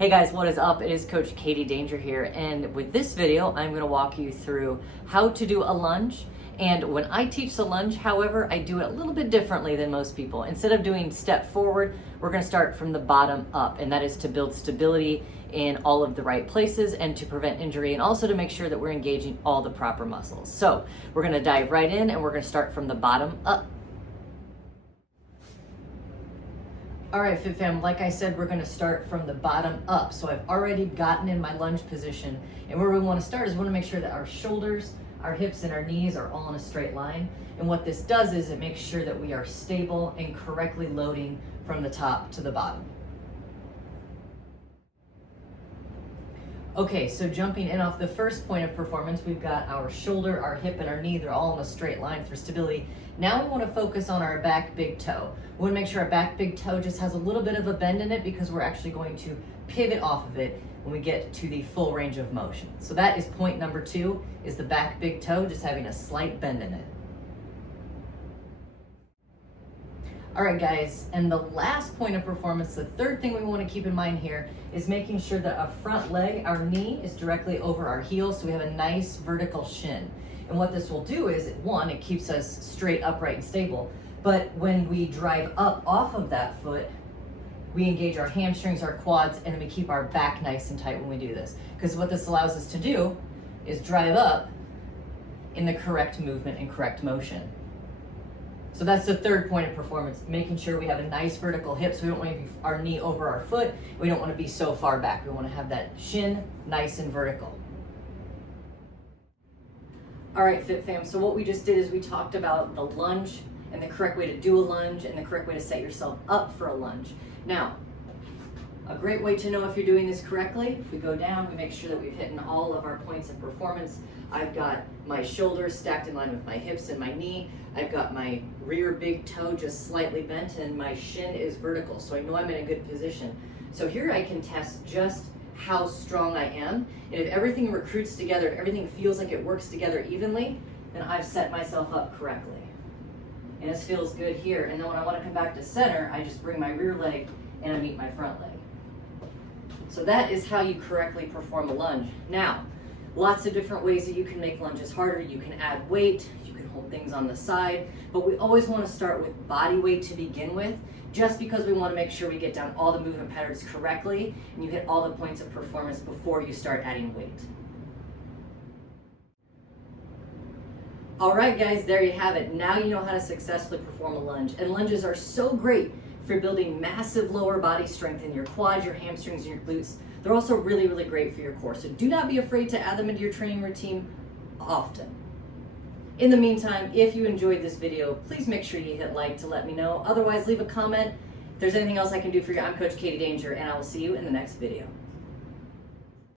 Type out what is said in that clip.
Hey guys, what is up? It is Coach Katie Danger here, and with this video, I'm going to walk you through how to do a lunge. And when I teach the lunge, however, I do it a little bit differently than most people. Instead of doing step forward, we're going to start from the bottom up, and that is to build stability in all of the right places and to prevent injury, and also to make sure that we're engaging all the proper muscles. So we're going to dive right in, and we're going to start from the bottom up. All right, Fit Fam, like I said, we're gonna start from the bottom up. So I've already gotten in my lunge position, and where we wanna start is we wanna make sure that our shoulders, our hips, and our knees are all in a straight line. And what this does is it makes sure that we are stable and correctly loading from the top to the bottom. Okay, so jumping in off the first point of performance, we've got our shoulder, our hip, and our knee. They're all in a straight line for stability. Now we want to focus on our back big toe. We want to make sure our back big toe just has a little bit of a bend in it because we're actually going to pivot off of it when we get to the full range of motion. So that is point number 2, is the back big toe just having a slight bend in it. All right, guys, and the last point of performance, the third thing we want to keep in mind here is making sure that our front leg, our knee, is directly over our heel, so we have a nice vertical shin. And what this will do is, one, it keeps us straight, upright, and stable. But when we drive up off of that foot, we engage our hamstrings, our quads, and then we keep our back nice and tight when we do this. Because what this allows us to do is drive up in the correct movement and correct motion. So that's the third point of performance, making sure we have a nice vertical hip, so we don't want to be our knee over our foot. We don't want to be so far back. We want to have that shin nice and vertical. All right, Fit Fam, so what we just did is we talked about the lunge and the correct way to do a lunge and the correct way to set yourself up for a lunge. Now, a great way to know if you're doing this correctly, if we go down, we make sure that we've hit all of our points of performance. I've got my shoulders stacked in line with my hips and my knee. I've got my rear big toe just slightly bent, and my shin is vertical, so I know I'm in a good position. So here I can test just how strong I am, and if everything recruits together, if everything feels like it works together evenly, then I've set myself up correctly. And this feels good here, and then when I want to come back to center, I just bring my rear leg and I meet my front leg. So that is how you correctly perform a lunge. Now, lots of different ways that you can make lunges harder. You can add weight, you can hold things on the side, but we always want to start with body weight to begin with, just because we want to make sure we get down all the movement patterns correctly and you hit all the points of performance before you start adding weight. All right, guys, there you have it. Now you know how to successfully perform a lunge. And lunges are so great for building massive lower body strength in your quads, your hamstrings, and your glutes. They're also really, really great for your core. So do not be afraid to add them into your training routine often. In the meantime, if you enjoyed this video, please make sure you hit like to let me know. Otherwise, leave a comment. If there's anything else I can do for you, I'm Coach Katie Danger, and I will see you in the next video.